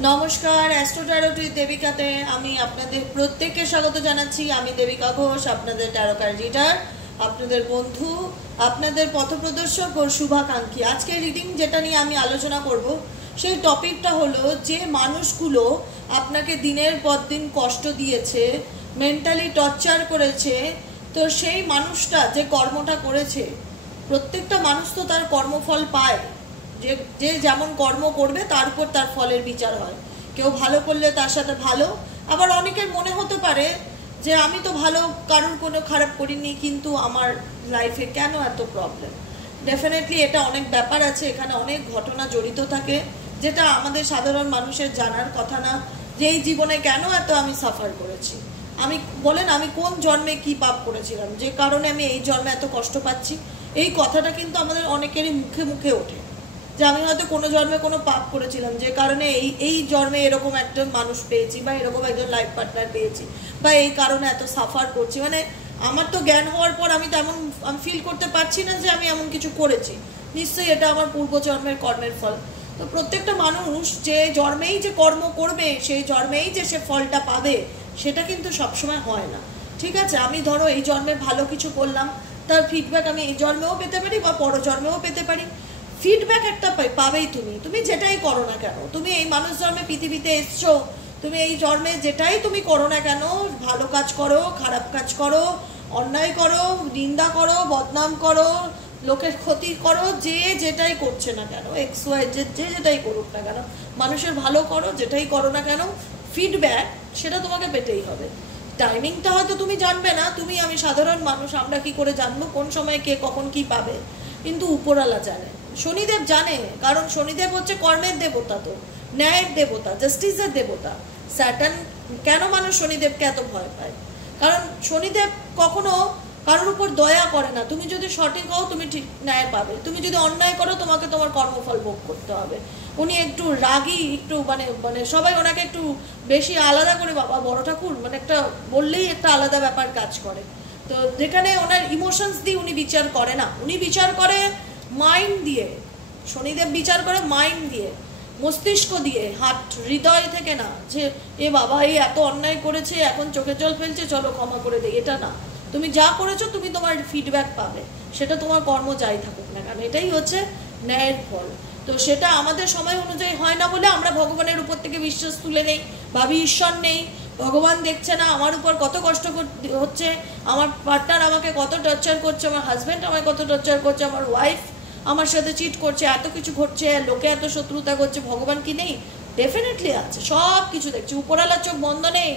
नमस्कार astro tarot with देविकाते आमी आपनादेर प्रत्येकके स्वागत जानाच्छि। आमी देविका घोष, आपनादेर टैरो कार्ड रीडार, आपनादेर बंधु, आपनादेर पथप्रदर्शक और शुभाकांक्षी। आजके रिडिंग जेटा निये आमी आलोचना करब सेई टपिकटा हलो जे मानुषगुलो आपनाके दिनेर पर दिन कष्ट दियेछे, मेंटाली टर्चार करेछे, तो सेई मानुषटा जे कर्मटा करेछे प्रत्येकटा मानुष तो तार कर्मफल पाय। যে যে যেমন কর্ম করবে তার উপর তার ফলের বিচার হয়। কেউ ভালো করলে তার সাথে ভালো, আবার অনেকের মনে হতে পারে যে আমি তো ভালো, কারণ কোনো খারাপ করিনি, কিন্তু আমার লাইফে কেন এত প্রবলেম। ডেফিনেটলি এটা অনেক ব্যাপার আছে, এখানে অনেক ঘটনা জড়িত থাকে যেটা আমাদের সাধারণ মানুষের জানার কথা না, যে এই জীবনে কেন এত আমি সাফার করেছি। আমি বলেন আমি কোন জন্মে কি পাপ করেছিলাম যে কারণে আমি এই জন্মে এত কষ্ট পাচ্ছি। এই কথাটা কিন্তু আমাদের অনেকেরই মুখে মুখে ওঠে যে আমি হয়তো কোনো জন্মে কোনো পাপ করেছিলাম যে কারণে এই জন্মে এরকম একটা মানুষ পেয়েছি বা এরকম একজন লাইফ পার্টনার পেয়েছি বা এই কারণে এত সাফার করছি। মানে আমার তো জ্ঞান হওয়ার পর আমি তেমন ফিল করতে পারছি না যে আমি এমন কিছু করেছি। নিশ্চয়ই এটা আমার পূর্বজন্মের কর্মের ফল। তো প্রত্যেকটা মানুষ যে জন্মেই যে কর্ম করবে সেই জন্মেই যে সে ফলটা পাবে সেটা কিন্তু সবসময় হয় না। ঠিক আছে, আমি ধরো এই জন্মে ভালো কিছু করলাম, তার ফিডব্যাক আমি এই জন্মেও পেতে পারি বা পর জন্মেও পেতে পারি। ফিডব্যাক একটা পাবেই তুমি যেটাই করো না কেন। তুমি এই মানুষ জন্মে পৃথিবীতে এসছো, তুমি এই জন্মে যেটাই তুমি করো না কেন, ভালো কাজ করো, খারাপ কাজ করো, অন্যায় করো, নিন্দা করো, বদনাম করো, লোকের ক্ষতি করো, যে যেটাই করছে না কেন, এক্স ওয়াই যে যেটাই করুক না কেন, মানুষের ভালো করো, যেটাই করো না কেন, ফিডব্যাক সেটা তোমাকে পেতেই হবে। টাইমিংটা হয়তো তুমি জানবে না, আমি সাধারণ মানুষ, আমরা কি করে জানবো কোন সময় কে কখন কি পাবে, কিন্তু উপরওয়ালা জানে, শনিদেব জানে। কারণ শনিদেব হচ্ছে কর্মের দেবতা, তো ন্যায়ের দেবতা, জাস্টিসের দেবতা। স্যাটার্ন কেন মানুষ শনিদেবকে এত ভয় পায়? কারণ শনিদেব কখনো কারোর উপর দয়া করে না। তুমি যদি সঠিক হও তুমি ঠিক ন্যায় পাবে, তুমি যদি অন্যায় করো তোমাকে তোমার কর্মফল ভোগ করতে হবে। উনি একটু রাগী, একটু মানে সবাই ওনাকে একটু বেশি আলাদা করে, বাবা বড় ঠাকুর মানে একটা বললেই একটা আলাদা ব্যাপার কাজ করে। তো যেখানে ওনার ইমোশনস দিয়ে উনি বিচার করে না, উনি বিচার করে মাইন্ড দিয়ে। শনিদেব বিচার করে মাইন্ড দিয়ে, মস্তিষ্ক দিয়ে, হাত হৃদয় থেকে না, যে এ বাবা এই এত অন্যায় করেছে এখন চোখে জল ফেলছে চলো ক্ষমা করে দেই, এটা না। তুমি যা করেছো তুমি তোমার ফিডব্যাক পাবে, সেটা তোমার কর্ম যাই থাকুক না কেন, এটাই হচ্ছে ন্যায়ের ফল। তো সেটা আমাদের সময় অনুযায়ী হয় না বলে আমরা ভগবানের উপর থেকে বিশ্বাস তুলে নেই, ভাবি ঈশ্বর নেই, ভগবান দেখছে না আমার উপর কত কষ্ট হচ্ছে, আমার পার্টনার আমাকে কত টর্চার করছে, আমার হাজব্যান্ড আমাকে কত টর্চার করছে, আমার ওয়াইফ আমার সাথে চিট করছে, এত কিছু ঘটছে, লোকে এত শত্রুতা করছে। ভগবান কি নেই? ডেফিনেটলি আছে, সব কিছু দেখছে। উপরওয়ালার চোখ বন্ধ নেই,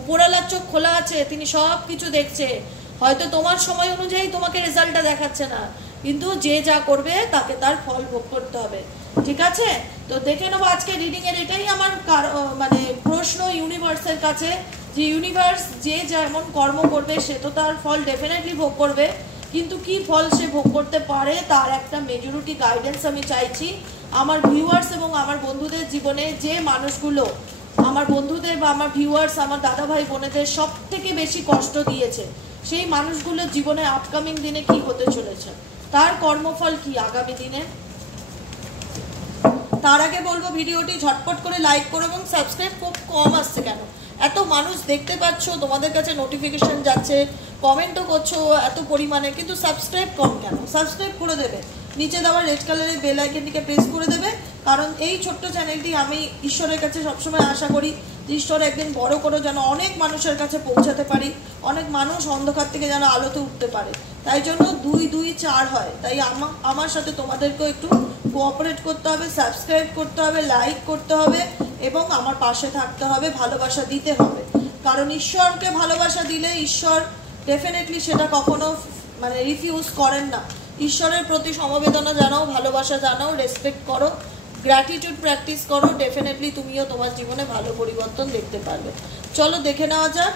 উপরওয়ালার চোখ খোলা আছে, তিনি সব কিছু দেখছে। হয়তো তোমার সময় অনুযায়ী তোমাকে রেজাল্টটা দেখাচ্ছে না, কিন্তু যে যা করবে তাকে তার ফল ভোগ করতে হবে। ঠিক আছে, তো দেখে নেবো আজকে রিডিং এর। এটাই আমার মানে প্রশ্ন ইউনিভার্সের কাছে, যে ইউনিভার্স যে যেমন কর্ম করবে সে তো তার ফল ডেফিনেটলি ভোগ করবে, কিন্তু কি ফল সে ভোগ করতে পারে তার একটা মেজরিটি গাইডেন্স আমি চাইছি আমার ভিউয়ার্স এবং আমার বন্ধুদের জীবনে। যে মানুষগুলো আমার বন্ধুদের বা আমার ভিউয়ার্স, আমার দাদা ভাই বোনেদের সব থেকে বেশি কষ্ট দিয়েছে, সেই মানুষগুলোর জীবনে আপকামিং দিনে কি হতে চলেছে, তার কর্মফল কি আগামী দিনে। তার আগে বলবো ভিডিওটি ঝটপট করে লাইক করো এবং সাবস্ক্রাইব। খুব কম আসছে কেন? এত মানুষ দেখতে পাচ্ছ, তোমাদের কাছে নোটিফিকেশন যাচ্ছে, কমেন্টও করছো এত পরিমাণে, কিন্তু সাবস্ক্রাইব কম কেন? সাবস্ক্রাইব করে দেবে, নিচে দেওয়া রেড কালারের বেল আইকনটিকে প্রেস করে দেবে। কারণ এই ছোট্ট চ্যানেলটি আমি ঈশ্বরের কাছে সবসময় আশা করি যে ঈশ্বর একদিন বড় করে যেন অনেক মানুষের কাছে পৌঁছাতে পারি, অনেক মানুষ অন্ধকার থেকে যেন আলোতে উঠতে পারে। তাই জন্য 2 2 4 হয়। তাই আমার সাথে তোমাদেরকেও একটু কোঅপারেট করতে হবে, সাবস্ক্রাইব করতে হবে, লাইক করতে হবে এবং আমার পাশে থাকতে হবে, ভালোবাসা দিতে হবে। কারণ ঈশ্বরকে ভালোবাসা দিলে ঈশ্বর ডেফিনেটলি সেটা কখনো মানে রিফিউজ করেন না। ঈশ্বরের প্রতি সমবেদনা জানাও, ভালোবাসা জানাও, রেসপেক্ট করো, গ্র্যাটিটিউড প্র্যাকটিস করো, ডেফিনেটলি তুমিও তোমার জীবনে ভালো পরিবর্তন দেখতে পারবে। চলো দেখে নেওয়া যাক।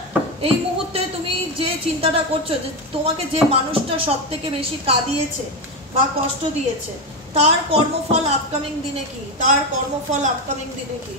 এই মুহূর্তে তুমি যে চিন্তাটা করছো যে তোমাকে যে মানুষটা সব থেকে বেশি কাঁদিয়েছে বা কষ্ট দিয়েছে, তার কর্মফল আপকামিং দিনে কি, তার কর্মফল আপকামিং দিনে কি।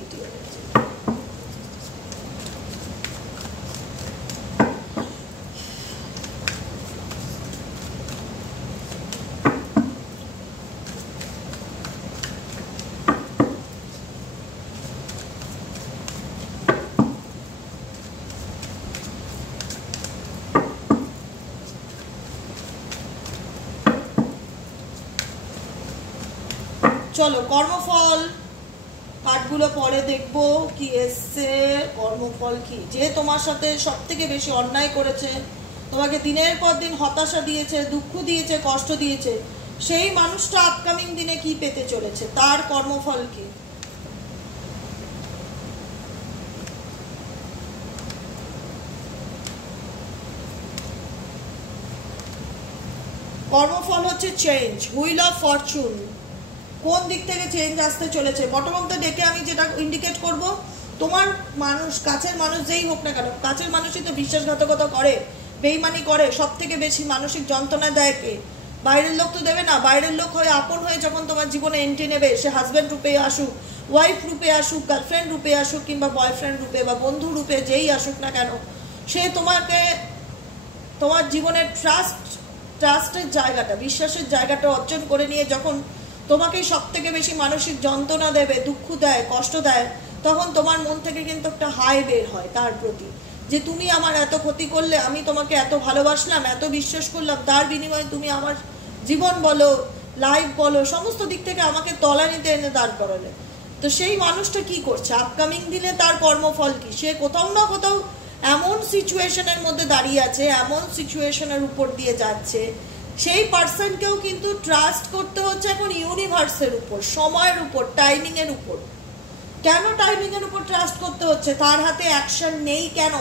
চলো কর্মফল কার্ডগুলো পরে দেখবো কি এসছে। কর্মফল কি, যে তোমার সাথে সব থেকে বেশি অন্যায় করেছে, তোমাকে দিনের পর দিন হতাশা দিয়েছে, দুঃখ দিয়েছে, কষ্ট দিয়েছে, সেই মানুষটা আপকামিং দিনে কি পেতে চলেছে, তার কর্মফল কি। কর্মফল হচ্ছে চেঞ্জ, হুইল অফ ফরচুন। কোন দিক থেকে চেঞ্জ আসতে চলেছে? বটম অফ দ্য ডেকে আমি যেটা ইন্ডিকেট করব, তোমার মানুষ, কাছের মানুষ যেই হোক না কেন, কাছের মানুষই তো বিশ্বাসঘাতকতা করে, বেইমানি করে, সব থেকে বেশি মানসিক যন্ত্রণা দেয় কে? বাইরের লোক তো দেবে না। বাইরের লোক হয়ে আপন হয়ে যখন তোমার জীবনে এন্ট্রি নেবে, সে হাজব্যান্ড রূপে আসুক, ওয়াইফ রূপে আসুক, গার্লফ্রেন্ড রূপে আসুক, কিংবা বয়ফ্রেন্ড রূপে বা বন্ধু রূপে, যেই আসুক না কেন, সে তোমাকে, তোমার জীবনের ট্রাস্টের জায়গাটা, বিশ্বাসের জায়গাটা অর্জন করে নিয়ে যখন তোমাকেই সব থেকে বেশি মানসিক যন্ত্রণা দেবে, দুঃখ দেয়, কষ্ট দেয়, তখন তোমার মন থেকে কিন্তু একটা হাই বের হয় তার প্রতি, যে তুমি আমার এত ক্ষতি করলে, আমি তোমাকে এত ভালোবাসলাম, এত বিশ্বাস করলাম, তার বিনিময়ে তুমি আমার জীবন বলো, লাইফ বলো, সমস্ত দিক থেকে আমাকে তলানিতে এনে দাঁড় করালে। তো সেই মানুষটা কি করছে আপকামিং দিনে, তার কর্মফল কি? সে কোথাও না কোথাও এমন সিচুয়েশনের মধ্যে দাঁড়িয়ে আছে, এমন সিচুয়েশনের উপর দিয়ে যাচ্ছে, সেই পার্সনকেও কিন্তু ট্রাস্ট করতে হচ্ছে এখন ইউনিভার্সের উপর, সময়ের উপর, টাইমিং এর উপর। কেন টাইমিং এর উপর ট্রাস্ট করতে হচ্ছে? তার হাতে অ্যাকশন নেই কেন?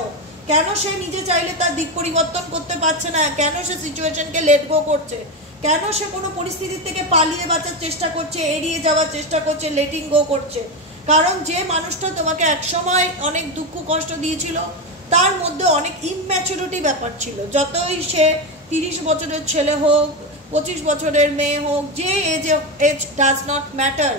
কেন সে নিজে চাইলে তার দিক পরিবর্তন করতে পারছে না? কেন সে সিচুয়েশনকে লেট গো করছে? কেন সে কোনো পরিস্থিতি থেকে পালিয়ে বাঁচার চেষ্টা করছে, এড়িয়ে যাওয়ার চেষ্টা করছে, লেটিং গো করছে? কারণ যে মানুষটা তোমাকে একসময় অনেক দুঃখ কষ্ট দিয়েছিল, তার মধ্যে অনেক ইম্যাচুরিটি ব্যাপার ছিল। যতই সে 30 বছরের ছেলে হোক, 25 বছরের মেয়ে হোক, যে age does not matter,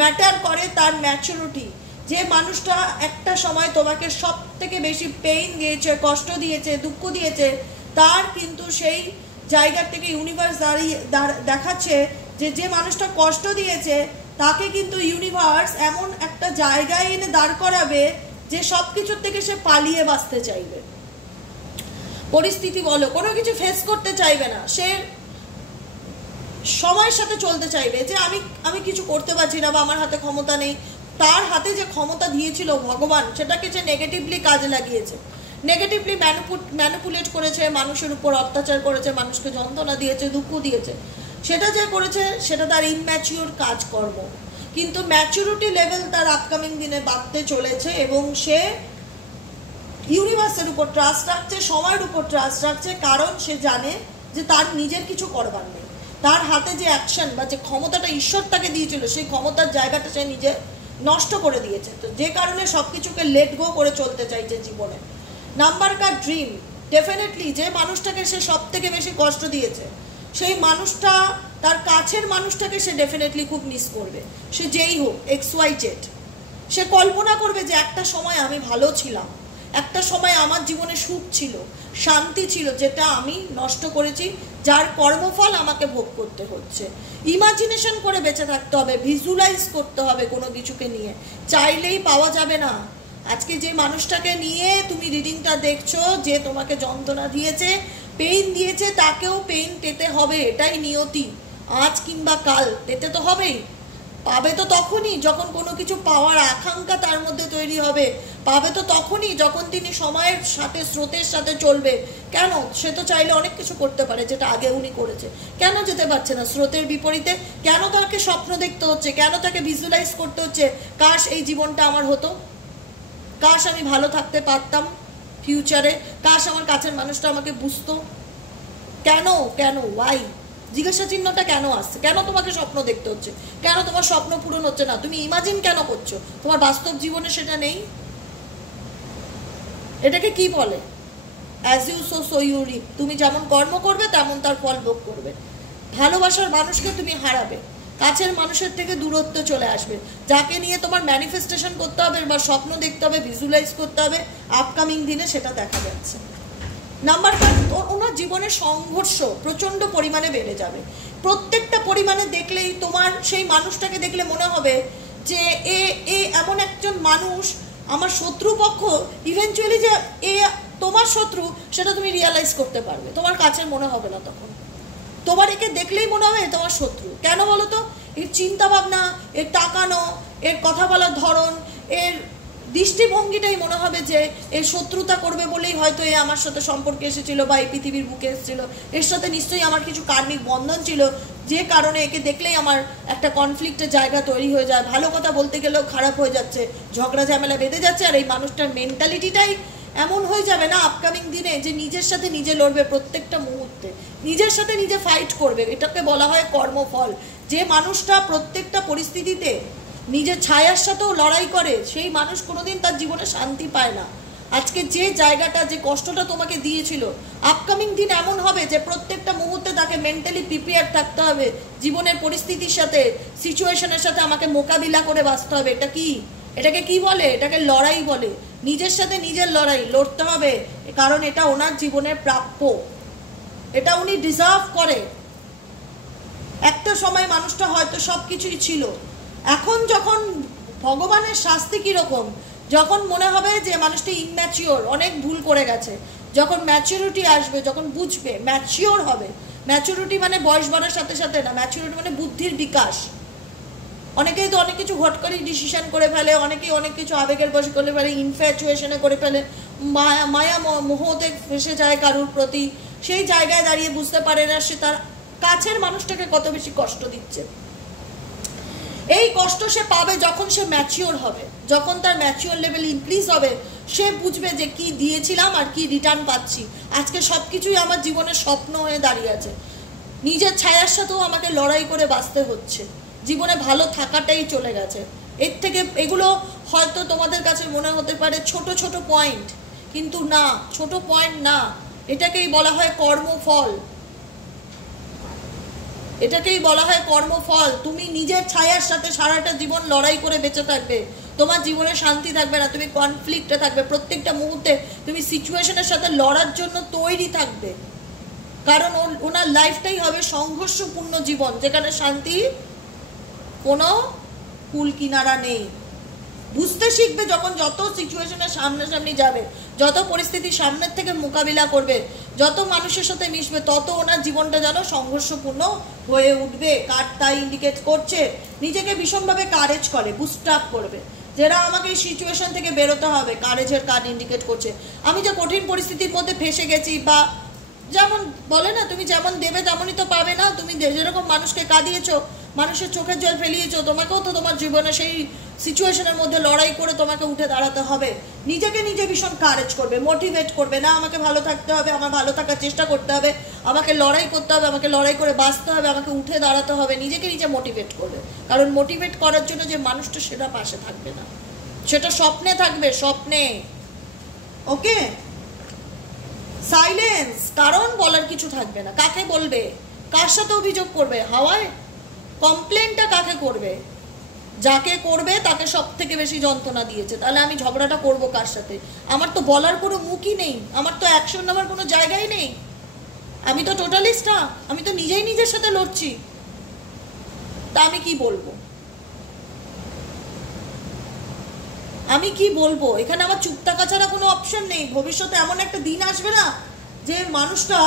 matter করে তার ম্যাচুরিটি। যে মানুষটা একটা সময় তোমাকে সব থেকে বেশি পেইন দিয়েছে, কষ্ট দিয়েছে, দুঃখ দিয়েছে, তার কিন্তু সেই জায়গা থেকে ইউনিভার্স দেখাচ্ছে যে মানুষটা কষ্ট দিয়েছে, তাকে কিন্তু ইউনিভার্স এমন একটা জায়গায় এনে দাঁড় করাবে যে সব কিছুর থেকে সে পালিয়ে বাঁচতে চাইবে। পরিস্থিতি বলো, কোনো কিছু ফেস করতে চাইবে না, সে সময়ের সাথে চলতে চাইবে, যে আমি কিছু করতে পারছি না বা আমার হাতে ক্ষমতা নেই। তার হাতে যে ক্ষমতা দিয়েছিল ভগবান, সেটাকে সে নেগেটিভলি কাজে লাগিয়েছে, নেগেটিভলি ম্যানিপুলেট করেছে, মানুষের উপর অত্যাচার করেছে, মানুষকে যন্ত্রণা দিয়েছে, দুঃখ দিয়েছে। সেটা যে করেছে সেটা তার ইম্যাচিওর কাজকর্ম, কিন্তু ম্যাচুরিটি লেভেল তার আপকামিং দিনে বাড়তে চলেছে এবং সে ইউনিভার্সের উপর ট্রাস্ট রাখছে, সময়ের উপর ট্রাস্ট রাখছে, কারণ সে জানে যে তার নিজের কিছু করবার নেই। তার হাতে যে অ্যাকশন বা যে ক্ষমতাটা ঈশ্বর তাকে দিয়েছিল, সেই ক্ষমতার জায়গাটা সে নিজে নষ্ট করে দিয়েছে। তো যে কারণে সব কিছুকে লেট গো করে চলতে চাইছে জীবনে। নাম্বার কার ড্রিম, ডেফিনেটলি যে মানুষটাকে সে সব থেকে বেশি কষ্ট দিয়েছে, সেই মানুষটা, তার কাছের মানুষটাকে সে ডেফিনেটলি খুব মিস করবে। সে যেই হোক, XYZ, সে কল্পনা করবে যে একটা সময় আমি ভালো ছিলাম, একটা সময় আমার জীবনে সুখ ছিল, শান্তি ছিল, যেটা আমি নষ্ট করেছি, যার কর্মফল আমাকে ভোগ করতে হচ্ছে। ইমাজিনেশন করে বেঁচে থাকতে হবে, ভিজুয়ালাইজ করতে হবে কোনো কিছুকে নিয়ে, চাইলেই পাওয়া যাবে না। আজকে যে মানুষটাকে নিয়ে তুমি রিডিংটা দেখছো, যে তোমাকে যন্ত্রণা দিয়েছে, পেইন দিয়েছে, তাকেও পেইন পেতে হবে, এটাই নিয়তি। আজ কিংবা কাল পেতে তো হবেই। পাবে তো তখনই যখন কোনো কিছু পাওয়ার আকাঙ্ক্ষা তার মধ্যে তৈরি হবে, পাবে তো তখনই যখন তিনি সময়ের সাথে, স্রোতের সাথে চলবে। কেন? সে তো চাইলে অনেক কিছু করতে পারে যেটা আগে উনি করেছে, কেন যেতে পারছে না স্রোতের বিপরীতে? কেন তাকে স্বপ্ন দেখতে হচ্ছে? কেন তাকে ভিজুয়ালাইজ করতে হচ্ছে, কাশ এই জীবনটা আমার হতো, কাশ আমি ভালো থাকতে পারতাম ফিউচারে, কাশ আমার কাছের মানুষটা আমাকে বুঝতো? কেন? ওয়াই? জিজ্ঞাসা চিহ্নটা কেন আসছে? কেন তোমাকে স্বপ্ন দেখতে হচ্ছে? কেন তোমার স্বপ্ন পূরণ হচ্ছে না? তুমি ইমাজিন কেন করছো? তোমার বাস্তব জীবনে সেটা নেই। এটাকে কি বলে? As you sow so you reap. তুমি যেমন কর্ম করবে তেমন তার ফল ভোগ করবে। ভালোবাসার মানুষকে তুমি হারাবে, কাছের মানুষের থেকে দূরত্ব চলে আসবে, যাকে নিয়ে তোমার ম্যানিফেস্টেশন করতে হবে বা স্বপ্ন দেখতে হবে, ভিজুয়ালাইজ করতে হবে, আপকামিং দিনে সেটা দেখা যাচ্ছে। নাম্বার 5, ওনার জীবনের সংঘর্ষ প্রচণ্ড পরিমাণে বেড়ে যাবে। প্রত্যেকটা পরিমাণে দেখলেই তোমার সেই মানুষটাকে দেখলে মনে হবে যে এ এমন একজন মানুষ, আমার শত্রুপক্ষ ইভেনচুয়ালি যে এ তোমার শত্রু, সেটা তুমি রিয়ালাইজ করতে পারবে। তোমার কাছের মনে হবে না তখন, তোমার একে দেখলেই মনে হবে তোমার শত্রু। কেন বলো তো? এর চিন্তা ভাবনা, এর তাকানো, এর কথা বলার ধরন, এর দৃষ্টিভঙ্গিটাই মনে হবে যে এর শত্রুতা করবে বলেই হয়তো এ আমার সাথে সম্পর্কে এসেছিল বা এই পৃথিবীর বুকে এসেছিল। এর সাথে নিশ্চয়ই আমার কিছু কার্মিক বন্ধন ছিল, যে কারণে একে দেখলেই আমার একটা কনফ্লিক্টের জায়গা তৈরি হয়ে যায়, ভালো কথা বলতে গেলেও খারাপ হয়ে যাচ্ছে, ঝগড়া ঝামেলা বেঁধে যাচ্ছে। আর এই মানুষটার মেন্টালিটিটাই এমন হয়ে যাবে না আপকামিং দিনে যে নিজের সাথে নিজে লড়বে প্রত্যেকটা মুহূর্তে, নিজের সাথে নিজে ফাইট করবে। এটাকে বলা হয় কর্মফল। যে মানুষটা প্রত্যেকটা পরিস্থিতিতে নিজের ছায়ার সাথেও লড়াই করে, সেই মানুষ কোনোদিন তার জীবনে শান্তি পায় না। আজকে যে জায়গাটা, যে কষ্টটা তোমাকে দিয়েছিল, আপকামিং দিন এমন হবে যে প্রত্যেকটা মুহূর্তে তাকে মেন্টালি প্রিপেয়ার থাকতে হবে জীবনের পরিস্থিতির সাথে, সিচুয়েশনের সাথে আমাকে মোকাবিলা করে বাঁচতে হবে। এটাকে কি বলে? এটাকে লড়াই বলে। নিজের সাথে নিজের লড়াই লড়তে হবে, কারণ এটা ওনার জীবনের প্রাপ্য, এটা উনি ডিজার্ভ করে। একটা সময় মানুষটা হয়তো সব কিছুই ছিল, এখন যখন ভগবানের শাস্তি কীরকম, যখন মনে হবে যে মানুষটি ইনম্যাচিওর, অনেক ভুল করে গেছে, যখন ম্যাচুরিটি আসবে, যখন বুঝবে, ম্যাচিওর হবে। ম্যাচুরিটি মানে বয়স বাড়ার সাথে সাথে না, ম্যাচুরিটি মানে বুদ্ধির বিকাশ। অনেকেই তো অনেক কিছু হট করে ডিসিশন করে ফেলে, অনেকেই অনেক কিছু আবেগের বশে করে ফেলে, ইনফ্যাচুয়েশনে করে ফেলে, মায়া মোহতে ফেসে যায় কারুর প্রতি। সেই জায়গায় দাঁড়িয়ে বুঝতে পারে না সে তার কাছের মানুষটাকে কত বেশি কষ্ট দিচ্ছে। এই কষ্ট সে পাবে যখন সে ম্যাচিওর হবে, যখন তার ম্যাচিওর লেভেল ইনক্রিজ হবে, সে বুঝবে যে কি দিয়েছিলাম আর কি রিটার্ন পাচ্ছি। আজকে সব কিছুই আমার জীবনের স্বপ্ন হয়ে দাঁড়িয়ে আছে, নিজের ছায়ার সাথেও আমাকে লড়াই করে বাঁচতে হচ্ছে, জীবনে ভালো থাকাটাই চলে গেছে। এর থেকে এগুলো হয়তো তোমাদের কাছে মনে হতে পারে ছোট ছোট পয়েন্ট, কিন্তু না, ছোট পয়েন্ট না, এটাকেই বলা হয় কর্মফল। এটাকেই বলা হয় কর্মফল। তুমি নিজের ছায়ার সাথে সারাটা জীবন লড়াই করে বেঁচে থাকবে, তোমার জীবনে শান্তি থাকবে না, তুমি কনফ্লিক্টে থাকবে, প্রত্যেকটা মুহূর্তে তুমি সিচুয়েশনের সাথে লড়ার জন্য তৈরি থাকবে, কারণ ওনার লাইফটাই হবে সংঘর্ষপূর্ণ জীবন, যেখানে শান্তি কোনো কুল কিনারা নেই। বুঝতে শিখবে যখন যত সিচুয়েশনের সামনাসামনি যাবে, যত পরিস্থিতি সামনের থেকে মোকাবিলা করবে, যত মানুষের সাথে মিশবে, তত ওনার জীবনটা যেন সংঘর্ষপূর্ণ হয়ে উঠবে। কার্ড তাই ইন্ডিকেট করছে, নিজেকে ভীষণভাবে কারেজ করে, বুস্ট আপ করবে। যারা আমাকে এই সিচুয়েশন থেকে বেরোতে হবে, কারেজের কার্ড ইন্ডিকেট করছে। আমি যে কঠিন পরিস্থিতির মধ্যে ফেসে গেছি, বা যেমন বলে না, তুমি যেমন দেবে তেমনই তো পাবে না। তুমি যেরকম মানুষকে কাঁদিয়েছো, মানুষের চোখের জল ফেলিয়েছো, তোমাকেও তো তোমার জীবনে সেই সিচুয়েশনের মধ্যে লড়াই করে তোমাকে উঠে দাঁড়াতে হবে। নিজেকে নিজে ভীষণ কারেজ করবে, মোটিভেট করবে, না আমাকে ভালো থাকতে হবে, আমার ভালো থাকার চেষ্টা করতে হবে, আমাকে লড়াই করতে হবে, আমাকে লড়াই করে বাঁচতে হবে, আমাকে উঠে দাঁড়াতে হবে। নিজেকে নিজে মোটিভেট করবে, কারণ মোটিভেট করার জন্য যে মানুষটা সেটা পাশে থাকবে না, সেটা স্বপ্নে থাকবে, স্বপ্নে। ওকে, সাইলেন্স, কারণ বলার কিছু থাকবে না। কাকে বলবে, কার সাথে অভিযোগ করবে, হাওয়ায় কমপ্লেনটা কাকে করবে? যাকে করবে তাকে সব থেকে বেশি যন্ত্রণা দিয়েছে। তাহলে আমি ঝগড়াটা করব কার সাথে? আমার তো বলার কোনো মুখই নেই, আমার তো অ্যাকশন নেওয়ার কোনো জায়গাই নেই। আমি তো টোটালিস্ট, আমি তো নিজেই নিজের সাথে লড়ছি। তা আমি কি বলবো? আমি কি বলবো? এখানে আমার চুপ থাকা ছাড়া কোনো অপশন নেই। ভবিষ্যতে এমন একটা দিন আসবে না যে মানুষটা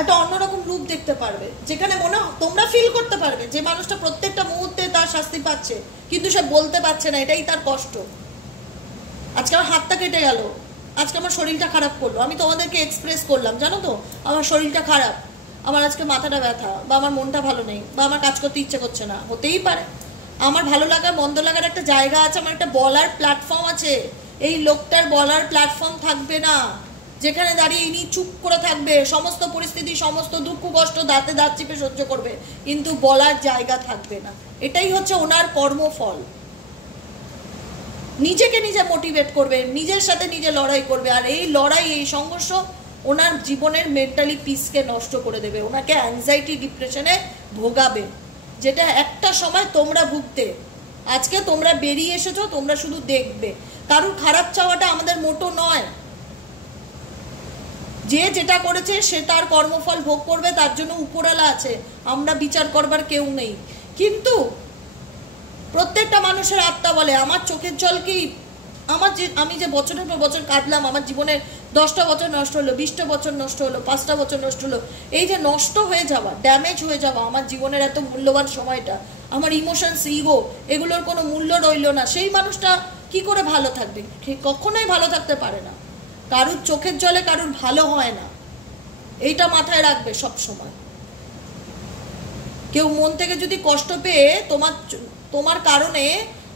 একটা অন্যরকম রূপ দেখতে পারবে, যেখানে মনে তোমরা ফিল করতে পারবে যে মানুষটা প্রত্যেকটা মুহূর্তে তার শাস্তি পাচ্ছে, কিন্তু সে বলতে পারছে না, এটাই তার কষ্ট। আজকে আমার হাতটা কেটে গেল, আজকে আমার শরীরটা খারাপ করলো, আমি তোমাদেরকে এক্সপ্রেস করলাম, জানো তো আমার শরীরটা খারাপ, আমার আজকে মাথাটা ব্যথা, বা আমার মনটা ভালো নেই, বা আমার কাজ করতে ইচ্ছে করছে না, হতেই পারে। আমার ভালো লাগা মন্দ লাগার একটা জায়গা আছে, আমার একটা বলার প্ল্যাটফর্ম আছে। এই লোকটার বলার প্ল্যাটফর্ম থাকবে না, যেখানে দাঁড়িয়ে ইনি চুপ করে থাকবে, সমস্ত পরিস্থিতি, সমস্ত দুঃখ কষ্ট দাঁতে দাঁত চিপে সহ্য করবে, কিন্তু বলার জায়গা থাকবে না। এটাই হচ্ছে ওনার কর্মফল। নিজেকে নিজে মোটিভেট করবে, নিজের সাথে নিজে লড়াই করবে, আর এই লড়াই, এই সংঘর্ষ ওনার জীবনের মেন্টালি পিসকে নষ্ট করে দেবে, ওনাকে অ্যাংজাইটি ডিপ্রেশনে ভোগাবে, যেটা একটা সময় তোমরা ভুগতে। আজকে তোমরা বেরিয়ে এসেছো, তোমরা শুধু দেখবে। কারুর খারাপ চাওয়াটা আমাদের মোটো নয়। যে যেটা করেছে সে তার কর্মফল ভোগ করবে, তার জন্য উপরওয়ালা আছে, আমরা বিচার করবার কেউ নেই। কিন্তু প্রত্যেকটা মানুষের আত্মা বলে, আমার চোখের জল কি, আমি যে বছরের পর বছর কাঁদলাম, আমার জীবনের 10টা বছর নষ্ট হলো, 20টা বছর নষ্ট হলো, 5টা বছর নষ্ট হলো। এই যে নষ্ট হয়ে যাওয়া, ড্যামেজ হয়ে যাওয়া আমার জীবনের এত মূল্যবান সময়টা, আমার ইমোশনস, ইগো, এগুলোর কোনো মূল্য রইল না, সেই মানুষটা কি করে ভালো থাকবে? কখনোই ভালো থাকতে পারে না। কারুর চোখের জলে কারুর ভালো হয় না, এইটা মাথায় রাখবে সব সময়। কেউ মন থেকে যদি কষ্ট পেয়ে তোমার কারণে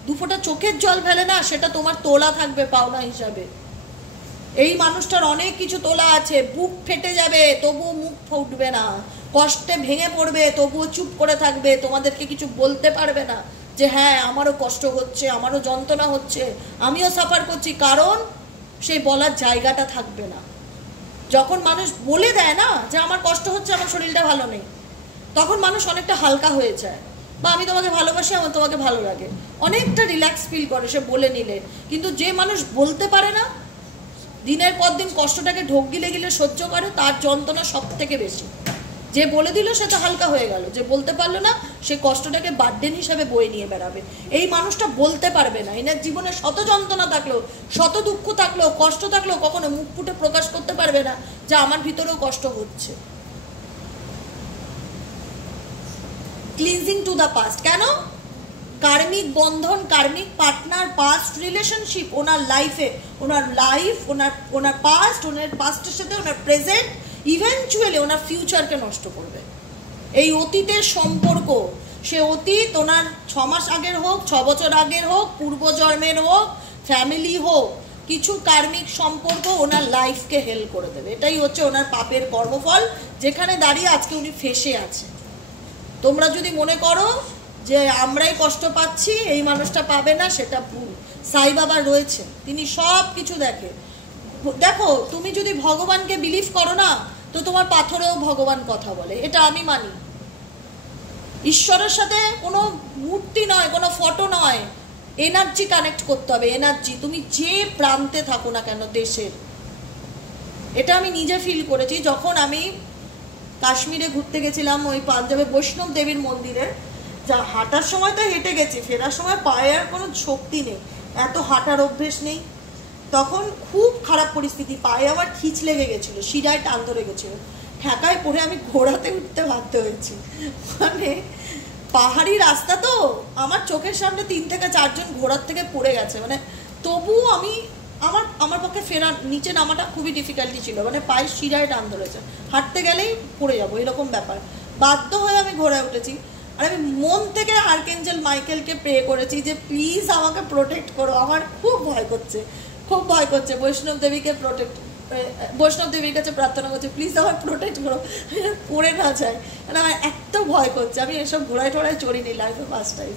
দুফোঁটা চোখের জল ফেলে না, সেটা তোমার তোলা থাকবে পাওনা হিসাবে। এই মানুষটার অনেক কিছু তোলা আছে, বুক ফেটে যাবে তবুও মুখ ফুটবে না, কষ্টে ভেঙে পড়বে তবুও চুপ করে থাকবে, তোমাদেরকে কিছু বলতে পারবে না যে হ্যাঁ আমারও কষ্ট হচ্ছে, আমারও যন্ত্রণা হচ্ছে, আমিও সাফার করছি, কারণ সেই বলার জায়গাটা থাকবে না। যখন মানুষ বলে দেয় না যে আমার কষ্ট হচ্ছে, আমার শরীরটা ভালো নেই, তখন মানুষ অনেকটা হালকা হয়ে যায়। বা আমি তোমাকে ভালোবাসি, আমার তোমাকে ভালো লাগে, অনেকটা রিল্যাক্স ফিল করে সে বলে নিলে। কিন্তু যে মানুষ বলতে পারে না, দিনের পর দিন কষ্টটাকে ঢোক গিলে গিলে সহ্য করে, তার যন্ত্রণা সব থেকে বেশি। যে বলে দিল সে তো হালকা হয়ে গেল, যে বলতে পারলো না সে কষ্টটাকে বার্ডেন হিসাবে বয়ে নিয়ে বেড়াবে। এই মানুষটা বলতে পারবে না, এনার জীবনে শত যন্ত্রণা থাকলেও, শত দুঃখ থাকলেও, কষ্ট থাকলেও কখনো মুখ ফুটে প্রকাশ করতে পারবে না যে আমার ভিতরেও কষ্ট হচ্ছে। Cleansing to the past. কেন? কার্মিক বন্ধন, কার্মিক পার্টনার, পাস্ট রিলেশনশিপ ওনার লাইফে, ওনার পাস্ট, ওনার পাস্টের সাথে ওনার প্রেজেন্ট, ইভেনচুয়ালি ওনার ফিউচারকে নষ্ট করবে। এই অতীতের সম্পর্ক, সে অতীত ওনার 6 মাস আগের হোক, 6 বছর আগের হোক, পূর্বজন্মের হোক, ফ্যামিলি হোক, কিছু কার্মিক সম্পর্ক ওনার লাইফকে হেল করে দেবে। এটাই হচ্ছে ওনার পাপের কর্মফল, যেখানে দাঁড়িয়ে আজকে উনি ফেঁসে আছে। তোমরা যদি মনে করো যে আমরাই কষ্ট পাচ্ছি, এই মানুষটা পাবে না, সেটা ভুল। সাই বাবা রয়েছে, তিনি সব কিছু দেখো তুমি যদি ভগবানকে বিলিভ করো না, তো তোমার পাথরেও ভগবান কথা বলে, এটা আমি মানি। ঈশ্বরের সাথে কোনো মূর্তি নয়, কোনো ফটো নয়, এনার্জি কানেক্ট করতে হবে। এনার্জি, তুমি যে প্রান্তে থাকো না কেন দেশের, এটা আমি নিজে ফিল করেছি। যখন আমি কাশ্মীরে ঘুরতে গেছিলাম, ওই পাঞ্জাবে বৈষ্ণব দেবীর মন্দিরে, যা হাঁটার সময় তো হেঁটে গেছি, ফেরার সময় পায়ে আর কোনো শক্তি নেই, এত হাঁটার অভ্যেস নেই। তখন খুব খারাপ পরিস্থিতি, পায়ে আমার খিচ লেগে গেছিলো, শিরায় টান ধরে গেছিলো, ঠেকায় পড়ে আমি ঘোড়াতে উঠতে বাধ্য হয়েছি। মানে পাহাড়ি রাস্তা তো, আমার চোখের সামনে 3 থেকে 4 জন ঘোড়ার থেকে পড়ে গেছে। মানে তবুও আমি আমার পক্ষে ফেরা, নিচে নামাটা খুবই ডিফিকাল্টি ছিল, মানে পায়ের শিরায় টান ধরেছে, হাঁটতে গেলেই পড়ে যাবো এরকম ব্যাপার। বাধ্য হয়ে আমি ঘোড়ায় উঠেছি, আর আমি মন থেকে আর্কএঞ্জেল মাইকেলকে প্রে করেছি যে প্লিজ আমাকে প্রোটেক্ট করো, আমার খুব ভয় করছে, খুব ভয় করছে। বৈষ্ণব দেবীর কাছে প্রার্থনা করছে প্লিজ আমার প্রোটেক্ট করো, পড়ে না যায়, মানে আমার এত ভয় করছে। আমি এসব ঘোড়ায় টোড়ায় চড়িনি লাইফে ফার্স্ট টাইম।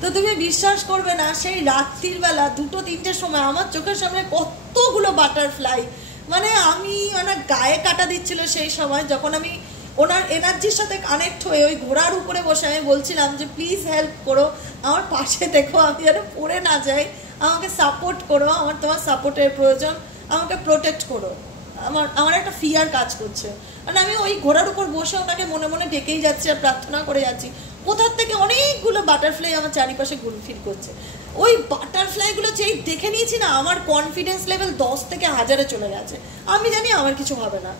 তো তুমি বিশ্বাস করবে না, সেই রাত্রির বেলা 2-3টের সময় আমার চোখের সামনে কতগুলো বাটারফ্লাই, মানে আমি ওনার গায়ে কাটা দিচ্ছিল সেই সময়, যখন আমি ওনার এনার্জির সাথে কানেক্ট হয়ে ওই ঘোড়ার উপরে বসে আমি বলছিলাম যে প্লিজ হেল্প করো, আমার পাশে দেখো, আমি যেন পড়ে না যাই, আমাকে সাপোর্ট করো, আমার তোমার সাপোর্টের প্রয়োজন, আমাকে প্রোটেক্ট করো। আমার একটা ফিয়ার কাজ করছে, মানে আমি ওই ঘোড়ার উপর বসে ওনাকে মনে মনে ডেকেই যাচ্ছি আর প্রার্থনা করে যাচ্ছি। কোথার থেকে অনেকগুলো বাটারফ্লাই আমার চারিপাশে ঘুরফির করছে। ওই বাটারফ্লাইগুলো যেই দেখে নিয়েছি না, আমার কনফিডেন্স লেভেল 10 থেকে 1000-এ চলে গেছে। আমি জানি আমার কিছু হবে না,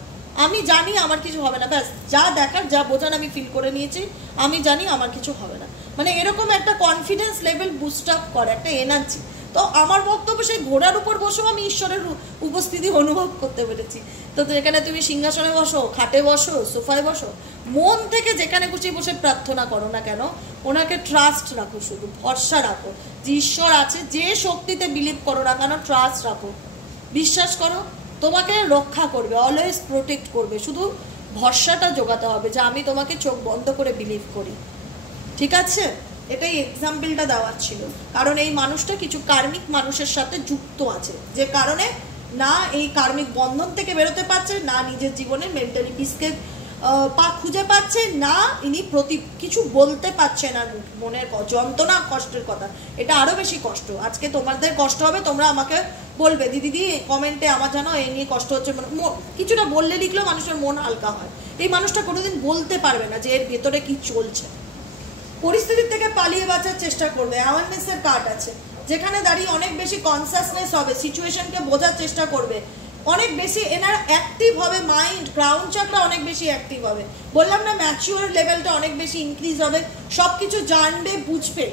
আমি জানি আমার কিছু হবে না, ব্যাস যা দেখার যা বোঝান আমি ফিল করে নিয়েছি, আমি জানি আমার কিছু হবে না। মানে এরকম একটা কনফিডেন্স লেভেল বুস্ট আপ করে একটা এনার্জি। তো আমার বক্তব্য সেই ঘোড়ার উপর বসেও আমি ঈশ্বরের উপস্থিতি অনুভব করতে পেরেছি। তো এখানে তুমি সিংহাসনে বসো, খাটে বসো, সোফায় বসো, মন থেকে যেখানে খুশি বসে প্রার্থনা করো না কেন, ওনাকে ট্রাস্ট রাখো, শুধু ভরসা রাখো যে ঈশ্বর আছে, যে শক্তিতে বিলিভ করো না কেন ট্রাস্ট রাখো, বিশ্বাস করো তোমাকে রক্ষা করবে, অলওয়েজ প্রোটেক্ট করবে। শুধু ভরসাটা জোগাতে হবে যে আমি তোমাকে চোখ বন্ধ করে বিলিভ করি, ঠিক আছে? এটাই এক্সাম্পলটা দেওয়ার ছিল, কারণ এই মানুষটা কিছু কার্মিক মানুষের সাথে যুক্ত আছে, যে কারণে না এই কার্মিক বন্ধন থেকে বেরোতে পারছে, না নিজের জীবনে মেন্টালি পিসকে খুঁজে পাচ্ছে, না ইনি কিছু বলতে পারছে না, মনের যন্ত্রণা কষ্টের কথা। এটা আরো বেশি কষ্ট। আজকে তোমাদের কষ্ট হবে, তোমরা আমাকে বলবে দিদি কমেন্টে আমার জানো এই নিয়ে কষ্ট হচ্ছে, কিছুটা বললে লিখলেও মানুষের মন হালকা হয়। এই মানুষটা কোনোদিন বলতে পারবে না যে এর ভেতরে কি চলছে। পরিস্থিতির থেকে পালিয়ে বাঁচার চেষ্টা করবে, অ্যাওয়ারনেসের কার্ড আছে, যেখানে দাঁড়িয়ে অনেক বেশি কনসাসনেস হবে, সিচুয়েশনকে বোঝার চেষ্টা করবে, অনেক বেশি এনার অ্যাক্টিভ হবে, মাইন্ড ক্রাউন চাকরা অনেক বেশি অ্যাক্টিভ হবে, বললাম না ম্যাচিওর লেভেলটা অনেক বেশি ইনক্রিজ হবে, সব কিছু জানবে বুঝবে,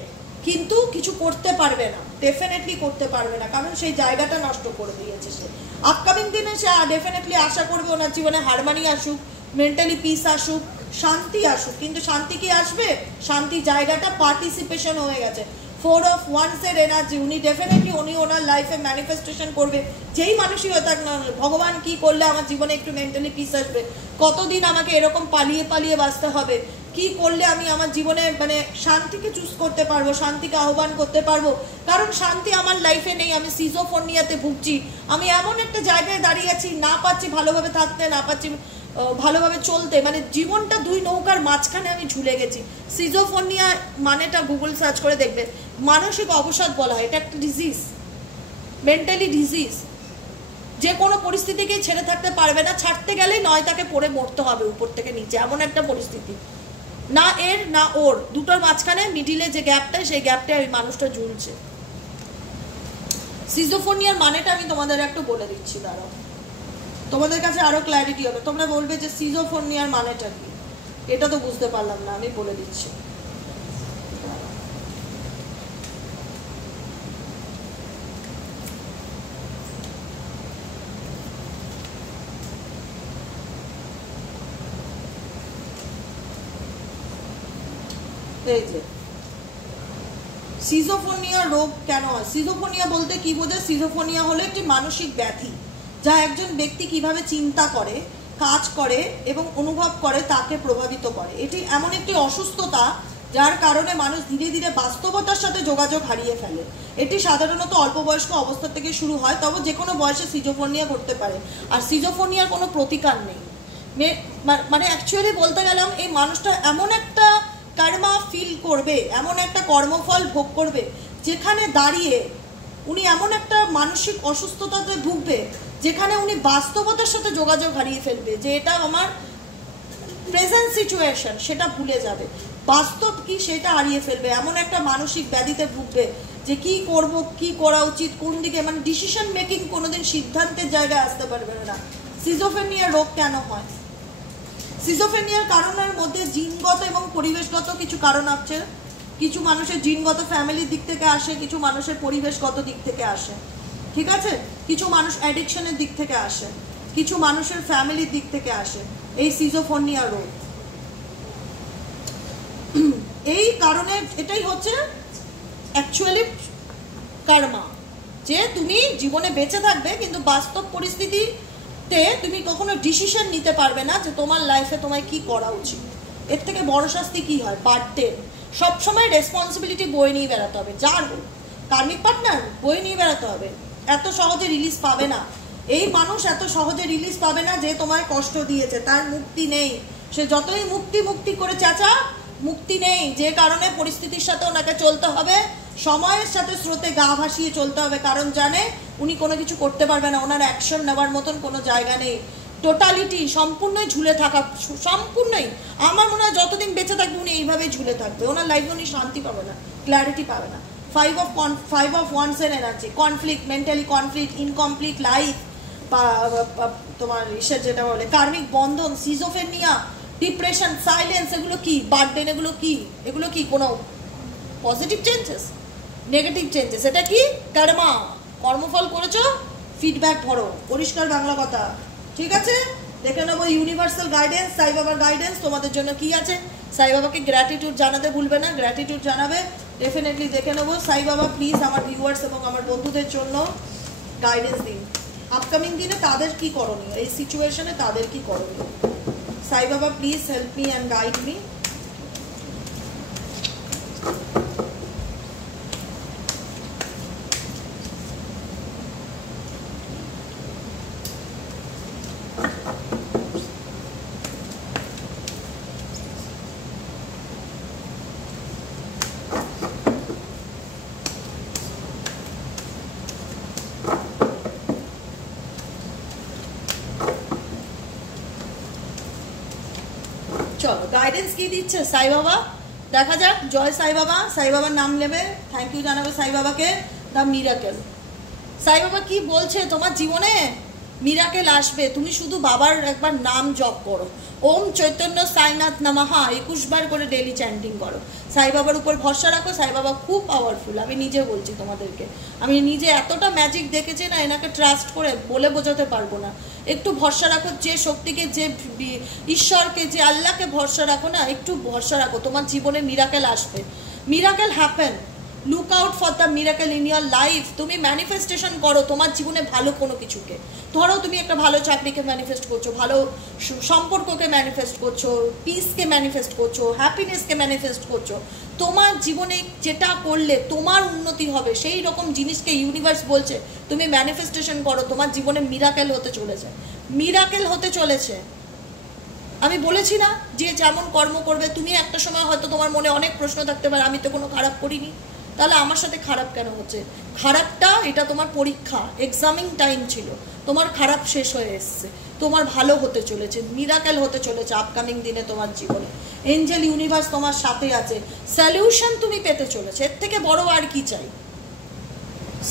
কিন্তু কিছু করতে পারবে না, ডেফিনেটলি করতে পারবে না, কারণ সেই জায়গাটা নষ্ট করে দিয়েছে সে। আপকামিং দিনে সে ডেফিনেটলি আশা করবে ওনার জীবনে হারমানি আসুক, মেন্টালি পিস আসুক, শান্তি আসুক, কিন্তু শান্তি কি আসবে? শান্তি জায়গাটা পার্টিসিপেশন হয়ে গেছে। 4 of Wands এর এনার্জি, উনি ডেফিনেটলি উনি ওনার লাইফে ম্যানিফেস্টেশন করবে, যেই মানুষই হয়ে থাক না, ভগবান কি করলে আমার জীবনে একটু মেন্টালি পিস আসবে, কতদিন আমাকে এরকম পালিয়ে পালিয়ে বাঁচতে হবে, কি করলে আমি আমার জীবনে মানে শান্তিকে চুজ করতে পারবো, শান্তিকে আহ্বান করতে পারবো, কারণ শান্তি আমার লাইফে নেই, আমি সিজোফোনিয়াতে ভুগছি, আমি এমন একটা জায়গায় দাঁড়িয়ে আছি, না পাচ্ছি ভালোভাবে থাকতে, না পাচ্ছি ভালোভাবে চলতে, মানে জীবনটা দুই নৌকার মাঝখানে আমি ঝুলে গেছি। সিজোফোনিয়া মানেটা গুগল সার্চ করে দেখবে, মানসিক অবসাদ বলা হয়, এটা একটা ডিজিজ, মেন্টালি ডিজিজ, যে কোনো পরিস্থিতিকেই ছেড়ে থাকতে পারবে না, ছাড়তে গেলেই নয় তাকে পড়ে মরতে হবে উপর থেকে নিচে, এমন একটা পরিস্থিতি, না এর না ওর, দুটোর মাঝখানে মিডিলে যে গ্যাপটা, সেই গ্যাপটায় ওই মানুষটা ঝুলছে। সিজোফোনিয়ার মানেটা আমি তোমাদের একটু বলে দিচ্ছি, দাঁড়াও, তোমাদের কাছে আরো ক্ল্যারিটি হবে, তোমরা বলবে যে সিজোফোনিয়ার মানেটা কি, এটা তো বুঝতে পারলাম না, আমি বলে দিচ্ছি। এই যে সিজোফোনিয়া রোগ কেন হয়, সিজোফোনিয়া বলতে কি বোঝায়? সিজোফোনিয়া হলো একটি মানসিক ব্যাধি, যা একজন ব্যক্তি কিভাবে চিন্তা করে, কাজ করে এবং অনুভব করে তাকে প্রভাবিত করে। এটি এমন একটি অসুস্থতা যার কারণে মানুষ ধীরে ধীরে বাস্তবতার সাথে যোগাযোগ হারিয়ে ফেলে। এটি সাধারণত অল্প বয়স্ক অবস্থা থেকে শুরু হয়, তবে যে কোনো বয়সে সিজোফোনিয়া ঘটতে পারে, আর সিজোফোনিয়ার কোনো প্রতিকার নেই। মানে অ্যাকচুয়ালি বলতে গেলাম, এই মানুষটা এমন একটা কর্মা ফিল করবে, এমন একটা কর্মফল ভোগ করবে, যেখানে দাঁড়িয়ে উনি এমন একটা মানসিক অসুস্থতাতে ভুগবে যেখানে উনি বাস্তবতার সাথে যোগাযোগ হারিয়ে ফেলবে, যে এটা আমার প্রেজেন্ট সিচুয়েশন সেটা ভুলে যাবে, বাস্তব কি সেটা হারিয়ে ফেলবে, এমন একটা মানসিক ব্যাধিতে ভুগবে যে কি করব, কি করা উচিত, কোন দিকে, মানে ডিসিশন মেকিং কোনোদিন সিদ্ধান্তের জায়গায় আসতে পারবে না। সিজোফ্রেনিয়া রোগ কেন হয়? সিজোফ্রেনিয়ার কারণের মধ্যে জিনগত এবং পরিবেশগত কিছু কারণ আছে। কিছু মানুষের জিনগত ফ্যামিলির দিক থেকে আসে, কিছু মানুষের পরিবেশগত দিক থেকে আসে, ঠিক আছে, কিছু মানুষ অ্যাডিকশনের দিক থেকে আসে, কিছু মানুষের ফ্যামিলির দিক থেকে আসে এই সিজোফ্রেনিয়া রোগ। এই কারণে এটাই হচ্ছে অ্যাকচুয়ালি কর্মা, যে তুমি জীবনে বেঁচে থাকবে কিন্তু বাস্তব পরিস্থিতিতে তুমি কখনো ডিসিশন নিতে পারবে না যে তোমার লাইফে তোমায় কি করা উচিত। এর থেকে বড় শাস্তি কি হয়? বার্থডে, সবসময় রেসপন্সিবিলিটি বয়ে নিয়ে বেড়াতে হবে, যার হোক কার্মিক পার্টনার বয়ে নিয়ে বেড়াতে হবে, এত সহজে রিলিজ পাবে না। এই মানুষ এত সহজে রিলিজ পাবে না, যে তোমায় কষ্ট দিয়েছে তার মুক্তি নেই, সে যতই মুক্তি মুক্তি করে চাচা, মুক্তি নেই, যে কারণে পরিস্থিতির সাথে ওনাকে চলতে হবে, সময়ের সাথে স্রোতে গা ভাসিয়ে চলতে হবে, কারণ জানে উনি কোনো কিছু করতে পারবে না, ওনার অ্যাকশন নেওয়ার মতন কোনো জায়গা নেই, টোটালিটি সম্পূর্ণই ঝুলে থাকা, সম্পূর্ণই আমার মনে হয় যতদিন বেঁচে থাকবে উনি এইভাবেই ঝুলে থাকবে, ওনার লাইফে উনি শান্তি পাবে না, ক্ল্যারিটি পাবে না। 5 of Wands এর energy, conflict, mentally conflict, incomplete life, তোমার ইসের যেটা বলে কার্মিক বন্ধন, সিজোফ্রেনিয়া, ডিপ্রেশন, সাইলেন্স, এগুলো কি? বার্ডেন, এগুলো কি? এগুলো কি কোনো পজিটিভ চেঞ্জেস, নেগেটিভ চেঞ্জেস? এটা কি? কর্মা, কর্মফল করেছো, ফিডব্যাক ভরো, পরিষ্কার বাংলা কথা, ঠিক আছে? দেখে নেবো ইউনিভার্সাল গাইডেন্স, সাই বাবার গাইডেন্স তোমাদের জন্য কি আছে। সাই বাবাকে গ্র্যাটিটিউড জানাতে ভুলবে না, গ্র্যাটিটিউড জানাবে, ডেফিনেটলি দেখে নেবো। সাই বাবা প্লিজ আমার ভিউয়ার্স এবং আমার বন্ধুদের জন্য গাইডেন্স দিন, আপকামিং দিনে তাদের কি করণীয়, এই সিচুয়েশনে তাদের কি করণীয়। সাই বাবা please help me and guide me. চলো গাইডেন্স কি দিচ্ছে সাই বাবা, দেখা যাক। জয় সাই বাবা, সাই বাবার নাম নেবে, থ্যাংক ইউ জানাবে সাই বাবাকে। দ্য মিরাকেল, সাই বাবা কি বলছে তোমার জীবনে? মিরাকেল আসবে। তুমি শুধু বাবার একবার নাম জপ করো, ওম চৈতন্য সাইনাথ নমঃ 21 বার করে ডেলি চ্যান্টিং করো। সাই বাবার উপর ভরসা রাখো, সাই বাবা খুব পাওয়ারফুল, আমি নিজে বলছি তোমাদেরকে। আমি নিজে এতটা ম্যাজিক দেখেছি না, এনাকে ট্রাস্ট করে বলে বোঝাতে পারবো না। একটু ভরসা রাখো, যে শক্তিকে, যে ঈশ্বরকে, যে আল্লাহকে ভরসা রাখো না, একটু ভরসা রাখো, তোমার জীবনে মিরাকেল আসবে। Miracle happen. Look out for the miracle in year life. তুমি ম্যানিফেস্টেশন করো তোমার জীবনে ভালো কোনো কিছুকে। ধরো তুমি একটা ভালো চাকরিকে ম্যানিফেস্ট করছো, ভালো সম্পর্ককে ম্যানিফেস্ট করছো, পিসকে ম্যানিফেস্ট করছো, হ্যাপিনেসকে ম্যানিফেস্ট করছো। তোমার জীবনে যেটা করলে তোমার উন্নতি হবে সেই রকম জিনিসকে ইউনিভার্স বলছে তুমি ম্যানিফেস্টেশন করো, তোমার জীবনে মিরাকেল হতে চলেছে, মিরাকেল হতে চলেছে। আমি বলেছি না যে যেমন কর্ম করবে। তুমি একটা সময় হয়তো তোমার মনে অনেক প্রশ্ন থাকতে পারে, আমি তো কোনো খারাপ করিনি, তাহলে আমার সাথে খারাপ কেন হচ্ছে? খারাপটা এটা তোমার পরীক্ষা, এক্সামিং টাইম ছিল, তোমার খারাপ শেষ হয়ে এসছে, তোমার ভালো হতে চলেছে, মিরাকেল হতে চলেছে আপকামিং দিনে তোমার জীবনে। এঞ্জেল ইউনিভার্স তোমার সাথে আছে, সলিউশন তুমি পেতে চলেছে, এর থেকে বড় আর কি চাই?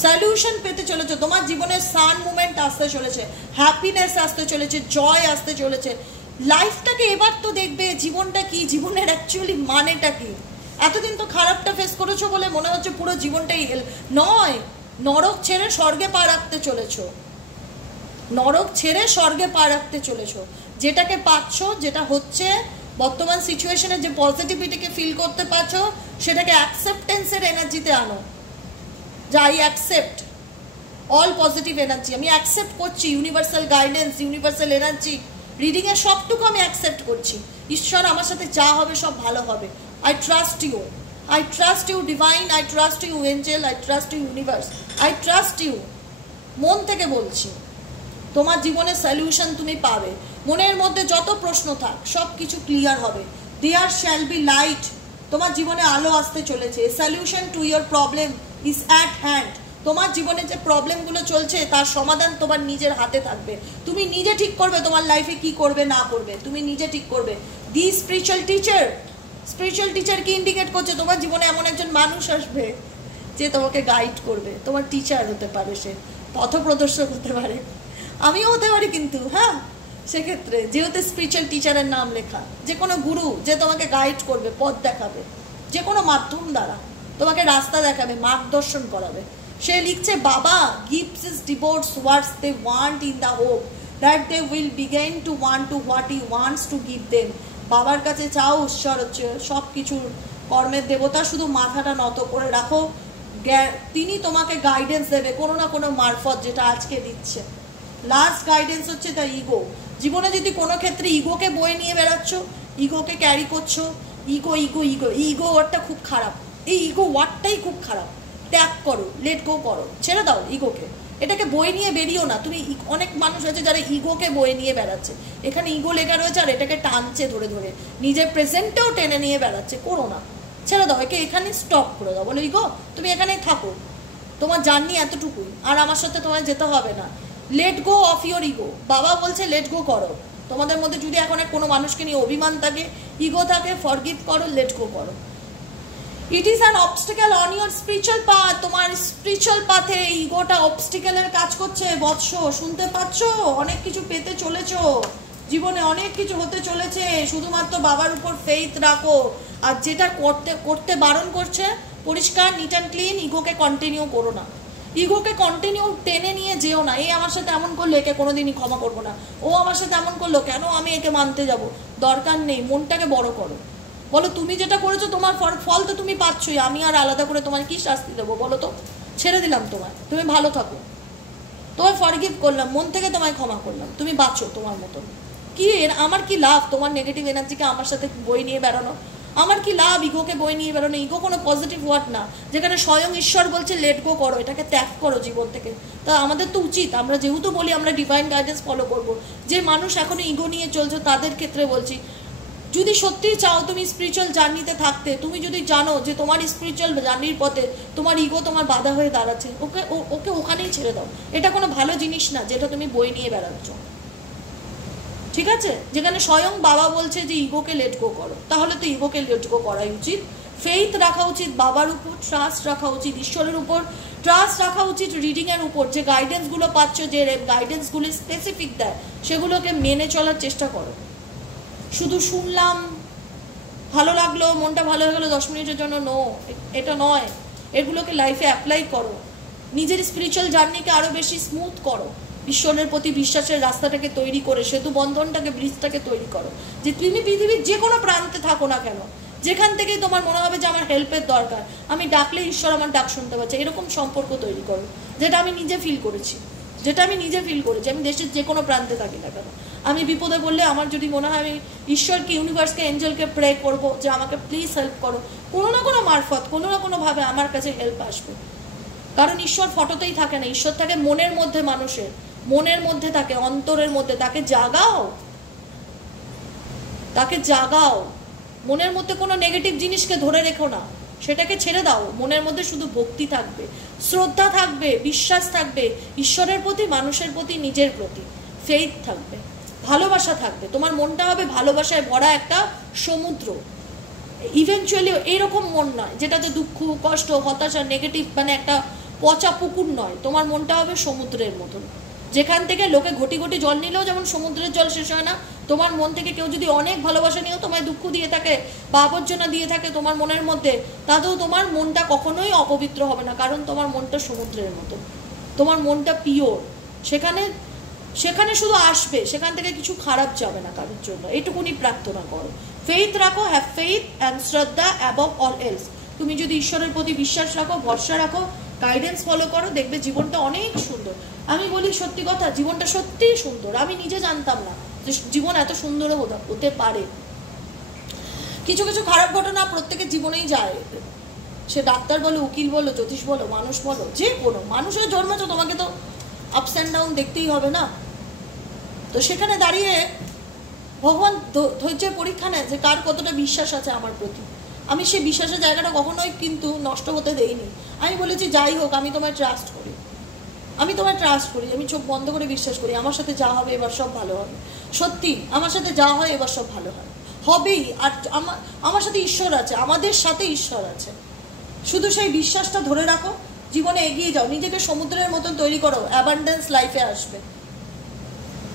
সলিউশন পেতে চলেছে, তোমার জীবনে সান মুভমেন্ট আসতে চলেছে, হ্যাপিনেস আসতে চলেছে, জয় আসতে চলেছে। লাইফটাকে এবার তো দেখবে জীবনটা কি, জীবনের অ্যাকচুয়ালি মানেটা কি। এতদিন তো খারাপটা ফেস করেছো বলে মনে হচ্ছে পুরো জীবনটাই নয়, নরক ছেড়ে স্বর্গে পা রাখতে চলেছ, নরক ছেড়ে স্বর্গে পা রাখতে চলেছ। যেটাকে পাচ্ছ, যেটা হচ্ছে বর্তমান সিচুয়েশনে, যে পজিটিভিটিকে ফিল করতে পারছো, সেটাকে অ্যাকসেপ্টেন্সের এনার্জিতে আনো। যে I accept all positive energy, আমি অ্যাকসেপ্ট করছি ইউনিভার্সাল গাইডেন্স, ইউনিভার্সাল এনার্জি, রিডিংয়ের সবটুকু আমি অ্যাকসেপ্ট করছি। ঈশ্বর আমার সাথে যা হবে সব ভালো হবে। I trust you. I trust you divine. I trust you angel. I trust you universe. I trust you. মন থেকে বলছি, তোমার জীবনে সলিউশন তুমি পাবে। মনের মধ্যে যত প্রশ্ন থাক সব কিছু ক্লিয়ার হবে। There shall be light. তোমার জীবনে আলো আসতে চলেছে। Solution to your problem is at hand. তোমার জীবনে যে প্রবলেমগুলো চলছে তার সমাধান তোমার নিজের হাতে থাকবে। তুমি নিজে ঠিক করবে তোমার লাইফে কি করবে না করবে, তুমি নিজে ঠিক করবে। দি স্পিরিচুয়াল টিচার, স্পিরিচুয়াল টিচার কি ইন্ডিকেট করছে? তোমার জীবনে এমন একজন মানুষ আসবে যে তোমাকে গাইড করবে, তোমার টিচার হতে পারে, সে পথপ্রদর্শক হতে পারে, আমিও হতে পারি কিন্তু। হ্যাঁ, সেক্ষেত্রে যেহেতু স্পিরিচুয়াল টিচারের নাম লেখা, যে কোনো গুরু যে তোমাকে গাইড করবে, পথ দেখাবে, যে কোনো মাধ্যম দ্বারা তোমাকে রাস্তা দেখাবে, মার্গদর্শন করাবে। সে লিখছে, বাবা gives his devotees what they want in the hope that they will begin to want to what he wants to give them. বাবার কাছে চাও, ঈশ্বর হচ্ছে সব কিছুর কর্মের দেবতা, শুধু মাথাটা নত করে রাখো, তিনি তোমাকে গাইডেন্স দেবে কোনো না কোনো মারফত, যেটা আজকে দিচ্ছে। লাস্ট গাইডেন্স হচ্ছে দ্য ইগো। জীবনে যদি কোনো ক্ষেত্রে ইগোকে বয়ে নিয়ে বেড়াচ্ছ, ইগোকে ক্যারি করছো, ইগো ইগো ইগো, ইগো ওয়ার্ডটা খুব খারাপ, এই ইগো ওয়ার্ডটাই খুব খারাপ। ত্যাগ করো, লেট গো করো, ছেড়ে দাও ইগোকে, এটাকে বয়ে নিয়ে বেরিয়েও না তুমি। অনেক মানুষ আছে যারা ইগোকে বয়ে নিয়ে বেড়াচ্ছে, এখানে ইগো লেখা রয়েছে আর এটাকে টানছে ধরে ধরে, নিজের প্রেজেন্টেও টেনে নিয়ে বেড়াচ্ছে। করো না, ছেড়ে দাও, একে এখানে স্টপ করে দাও, বলো ইগো তুমি এখানেই থাকো, তোমার জার্নি এতটুকুই, আর আমার সাথে তোমার যেতে হবে না। Let go of your ego. বাবা বলছে লেট গো করো। তোমাদের মধ্যে যদি এখন কোনো মানুষকে নিয়ে অভিমান থাকে, ইগো থাকে, ফরগিভ করো, লেট গো করো। It is an obstacle on your spiritual path. তোমার স্পিরিচুয়াল পাথে ইগোটা অবস্টিকেলের কাজ করছে। বৎস, শুনতে পাচ্ছ? অনেক কিছু পেতে চলেছো জীবনে, অনেক কিছু হতে চলেছে। শুধুমাত্র বাবার উপর ফেইথ রাখো। আর যেটা করতে বারণ করছে, পরিষ্কার, নিট অ্যান্ড ক্লিন, ইগোকে কন্টিনিউ করো না। ইগোকে কন্টিনিউ টেনে নিয়ে যেও না। এই আমার সাথে এমন করলো, একে কোনোদিনই ক্ষমা করবো না। ও আমার সাথে এমন করলো, কেন আমি একে মানতে যাব? দরকার নেই। মনটাকে বড় করো। বলো তুমি যেটা করেছো তোমার ফল তো তুমি পাচ্ছই, আমি আর আলাদা করে তোমার কি শাস্তি দেবো বলো তো? ছেড়ে দিলাম তোমায়, তুমি ভালো থাকো, তোমায় ফরগিভ করলাম, মন থেকে তোমায় ক্ষমা করলাম, তুমি বাঁচো তোমার মতন। কি আমার কি লাভ তোমার নেগেটিভ এনার্জিকে আমার সাথে বই নিয়ে বেরোনো? আমার কি লাভ ইগোকে বই নিয়ে বেরোনো? ইগো কোনো পজিটিভ ওয়ার্ড না, যেখানে স্বয়ং ঈশ্বর বলছে লেট গো করো, এটাকে ত্যাগ করো জীবন থেকে। তা আমাদের তো উচিত, আমরা যেহেতু বলি আমরা ডিভাইন গাইডেন্স ফলো করবো, যে মানুষ এখনো ইগো নিয়ে চলছে তাদের ক্ষেত্রে বলছি, যদি সত্যিই চাও তুমি স্পিরিচুয়াল জার্নিতে থাকতে, তুমি যদি জানো যে তোমার স্পিরিচুয়াল জার্নির পথে তোমার ইগো তোমার বাধা হয়ে দাঁড়াচ্ছে, ওকে ওখানেই ছেড়ে দাও। এটা কোনো ভালো জিনিস না যেটা তুমি বই নিয়ে বেড়াচ্ছ, ঠিক আছে? যেখানে স্বয়ং বাবা বলছে যে ইগোকে লেট গো করো, তাহলে তো ইগোকে লেট গো করাই উচিত। ফেইথ রাখা উচিত বাবার উপর, ট্রাস্ট রাখা উচিত ঈশ্বরের উপর, ট্রাস্ট রাখা উচিত রিডিংয়ের উপর। যে গাইডেন্সগুলো পাচ্ছ, যে গাইডেন্সগুলো স্পেসিফিক দেয়, সেগুলোকে মেনে চলার চেষ্টা করো। শুধু শুনলাম, ভালো লাগলো, মনটা ভালো হয়ে গেলো 10 মিনিটের জন্য, নো, এটা নয়। এগুলোকে লাইফে অ্যাপ্লাই করো। নিজের স্পিরিচুয়াল জার্নিকে আরও বেশি স্মুথ করো। ঈশ্বরের প্রতি বিশ্বাসের রাস্তাটাকে তৈরি করে, সেতু বন্ধনটাকে, ব্রিজটাকে তৈরি করো। যে তুমি পৃথিবীর যে কোনো প্রান্তে থাকো না কেন, যেখান থেকেই তোমার মনে হবে যে আমার হেল্পের দরকার, আমি ডাকলে ঈশ্বর আমার ডাক শুনতে পাচ্ছে, এরকম সম্পর্ক তৈরি করো। যেটা আমি নিজে ফিল করেছি, আমি দেশের যে কোনো প্রান্তে থাকি না কেন, আমি বিপদে পড়লে আমার যদি মনে হয়, আমি ঈশ্বরকে, ইউনিভার্সকে, এঞ্জেলকে প্রে করবো যে আমাকে প্লিজ হেল্প করো, কোনো না কোনো মারফত, কোনো না কোনোভাবে আমার কাছে হেল্প আসবে। কারণ ঈশ্বর ফটোতেই থাকে না, ঈশ্বর থাকে মনের মধ্যে, মানুষের মনের মধ্যে থাকে, অন্তরের মধ্যে। তাকে জাগাও। মনের মধ্যে কোনো নেগেটিভ জিনিসকে ধরে রেখো না, সেটাকে ছেড়ে দাও। মনের মধ্যে শুধু ভক্তি থাকবে, শ্রদ্ধা থাকবে, বিশ্বাস থাকবে ঈশ্বরের প্রতি, মানুষের প্রতি, নিজের প্রতি। ফেইথ থাকবে, ভালোবাসা থাকবে। তোমার মনটা হবে ভালোবাসায় ভরা একটা সমুদ্র। ইভেনচুয়ালি এইরকম মন নয় যেটাতে দুঃখ, কষ্ট, হতাশা, নেগেটিভ, মানে একটা পচা পুকুর নয়। তোমার মনটা হবে সমুদ্রের মতন, যেখান থেকে লোকে ঘটি ঘটি জল নিলেও যেমন সমুদ্রের জল শেষ হয় না, তোমার মন থেকে কেউ যদি অনেক ভালোবাসা নিয়েও তোমায় দুঃখ দিয়ে থাকে বা আবর্জনা দিয়ে থাকে তোমার মনের মধ্যে, তাতেও তোমার মনটা কখনোই অপবিত্র হবে না। কারণ তোমার মনটা সমুদ্রের মতো, তোমার মনটা পিওর। সেখানে শুধু আসবে, সেখান থেকে কিছু খারাপ যাবে না কারোর জন্য। এইটুকুনি প্রার্থনা করো। ফেইথ রাখো, হ্যাভ ফেইথ অ্যান্ড শ্রদ্ধা অ্যাবভ অল এলস। তুমি যদি ঈশ্বরের প্রতি বিশ্বাস রাখো, ভরসা রাখো, গাইডেন্স ফলো করো, দেখবে জীবনটা অনেক সুন্দর। আমি বলি সত্যি কথা, জীবনটা সত্যিই সুন্দর। আমি নিজে জানতাম না যে জীবন এত সুন্দরও হতে পারে। কিছু কিছু খারাপ ঘটনা প্রত্যেকের জীবনেই যায়। সে ডাক্তার বলো, উকিল বলো, জ্যোতিষ বলো, মানুষ বলো, যে কোনো মানুষের জন্মেছ, তোমাকে তো আপস অ্যান্ড ডাউন দেখতেই হবে না। তো সেখানে দাঁড়িয়ে ভগবান ধৈর্যের পরীক্ষা নেয় যে কার কতটা বিশ্বাস আছে আমার প্রতি। আমি সেই বিশ্বাসের জায়গাটা কখনোই কিন্তু নষ্ট হতে দেইনি। আমি বলেছি যাই হোক, আমি তোমায় ট্রাস্ট করি, আমি চোখ বন্ধ করে বিশ্বাস করি আমার সাথে যা হবে এবার সব ভালো হবে। সত্যি আমার সাথে যা হয় এবার সব ভালো হয়, হবেই। আর আমার সাথে ঈশ্বর আছে, আমাদের সাথে ঈশ্বর আছে। শুধু সেই বিশ্বাসটা ধরে রাখো, জীবনে এগিয়ে যাও, নিজেকে সমুদ্রের মতন তৈরি করো, অ্যাবান্ডেন্স লাইফে আসবে।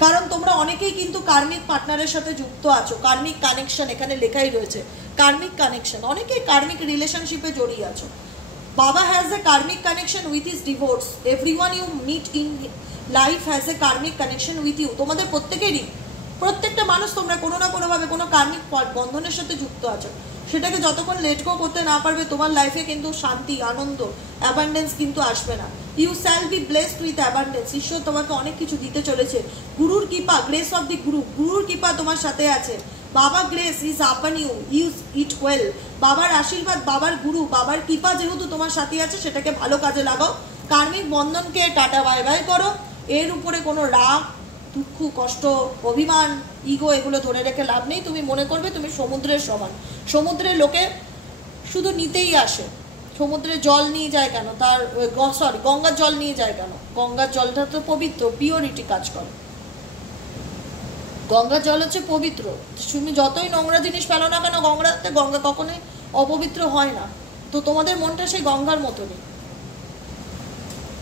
কারণ তোমরা অনেকেই কিন্তু কার্মিক পার্টনারের সাথে যুক্ত আছো। কার্মিক কানেকশন এখানে লেখাই রয়েছে, কার্মিক কানেকশন। অনেকেই কার্মিক রিলেশনশিপে জড়িয়ে আছো। Baba has a karmic connection with his divorce. Everyone you meet in life has a karmic connection with you. তোমাদের প্রত্যেকটা মানুষ তোমরা কোনো না কোনোভাবে কোনো কার্মিক বন্ধনের সাথে যুক্ত আছো। সেটাকে যতক্ষণ লেট গো করতে না পারবে, তোমার লাইফে কিন্তু শান্তি, আনন্দ, অ্যাবান্ডেন্স কিন্তু আসবে না। You shall be blessed with abundance. ঈশ্বর তোমাকে অনেক কিছু দিতে চলেছে। গুরুর কৃপা, গ্রেস অফ দি গুরুর কৃপা তোমার সাথে আছে। Baba grace is upon you, use it well. বাবার আশীর্বাদ, বাবার গুরু, বাবার কৃপা যেহেতু তোমার সাথে আছে, সেটাকে ভালো কাজে লাগাও। কার্মিক বন্ধনকে টাটা বাই বাই করো। এর উপরে কোনো রাগ, দুঃখ, কষ্ট, অভিমান, ইগো এগুলো ধরে রেখে লাভ নেই। তুমি মনে করবে তুমি সমুদ্রের সমান। সমুদ্রের লোকে শুধু নিতেই আসে। সমুদ্রে জল নিয়ে যায় কেন? গঙ্গার জল নিয়ে যায় কেন? গঙ্গার জলটা তো পবিত্র, পিওরিটি কাজ করে। গঙ্গার জল হচ্ছে পবিত্র। তুমি যতই নোংরা জিনিস ফেলো না কেন গঙ্গা কখনোই অপবিত্র হয় না। তো তোমাদের মনটা সেই গঙ্গার মতনই।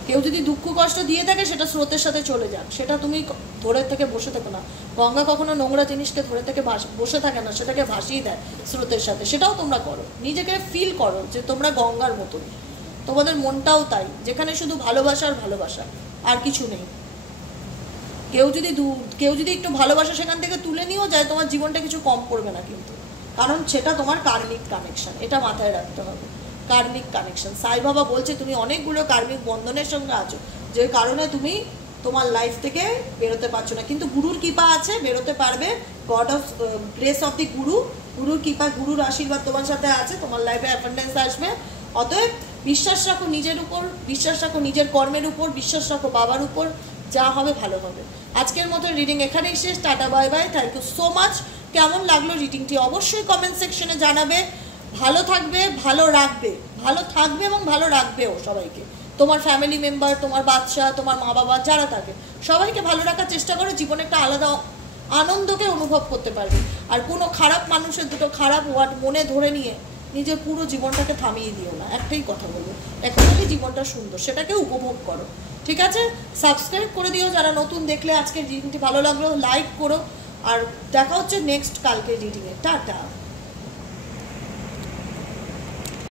কেউ যদি দুঃখ কষ্ট দিয়ে থাকে, সেটা স্রোতের সাথে চলে যাক, সেটা তুমি ধরে থেকে বসে থেকো না। গঙ্গা কখনো নোংরা জিনিসকে ধরে থেকে বসে থাকে না, সেটাকে ভাসিয়ে দেয় স্রোতের সাথে। সেটাও তোমরা করো, নিজেকে ফিল করো যে তোমরা গঙ্গার মতনই। তোমাদের মনটাও তাই, যেখানে শুধু ভালোবাসা আর কিছু নেই। কেউ যদি একটু ভালোবাসা সেখান থেকে তুলে নিয়েও যায়, তোমার জীবনটা কিছু কম পড়বে না কিন্তু। কারণ সেটা তোমার কার্মিক কানেকশন, এটা মাথায় রাখতে হবে। কার্মিক কানেকশন, সাই বাবা বলছে তুমি অনেকগুলো কার্মিক বন্ধনের সঙ্গে আছো, যে কারণে তুমি তোমার লাইফ থেকে বেরোতে পারছো না। কিন্তু গুরুর কৃপা আছে, বেরোতে পারবে। God of grace of the গুরুর কৃপা, গুরুর আশীর্বাদ তোমার সাথে আছে, তোমার লাইফে অ্যাবান্ডেন্স আসবে। অতএব বিশ্বাস রাখো নিজের উপর, বিশ্বাস রাখো নিজের কর্মের উপর, বিশ্বাস রাখো বাবার উপর, যা হবে ভালো হবে। আজকের মতো রিডিং এখানেই শেষ। Tata bye bye, thank you so much. কেমন লাগলো রিডিংটি অবশ্যই কমেন্ট সেকশনে জানাবে। ভালো থাকবে, ভালো থাকবে এবং ভালো রাখবেও সবাইকে। তোমার ফ্যামিলি মেম্বার, তোমার বাচ্চা, তোমার মা বাবা যারা থাকে, সবাইকে ভালো রাখার চেষ্টা করো। জীবনে একটা আলাদা আনন্দকে অনুভব করতে পারবে। আর কোনো খারাপ মানুষের দুটো খারাপ ওয়ার্ড মনে ধরে নিয়ে নিজের পুরো জীবনটাকে থামিয়ে দিও না। একটাই কথা বলবো, এখনই জীবনটা সুন্দর, সেটাকে উপভোগ করো। ঠিক আছে, সাবস্ক্রাইব করে দিও যারা নতুন দেখলে। আজকের রিডিংটি ভালো লাগলো লাইক করো, আর দেখা হচ্ছে নেক্সট কালকের রিডিংয়ে। টাটা।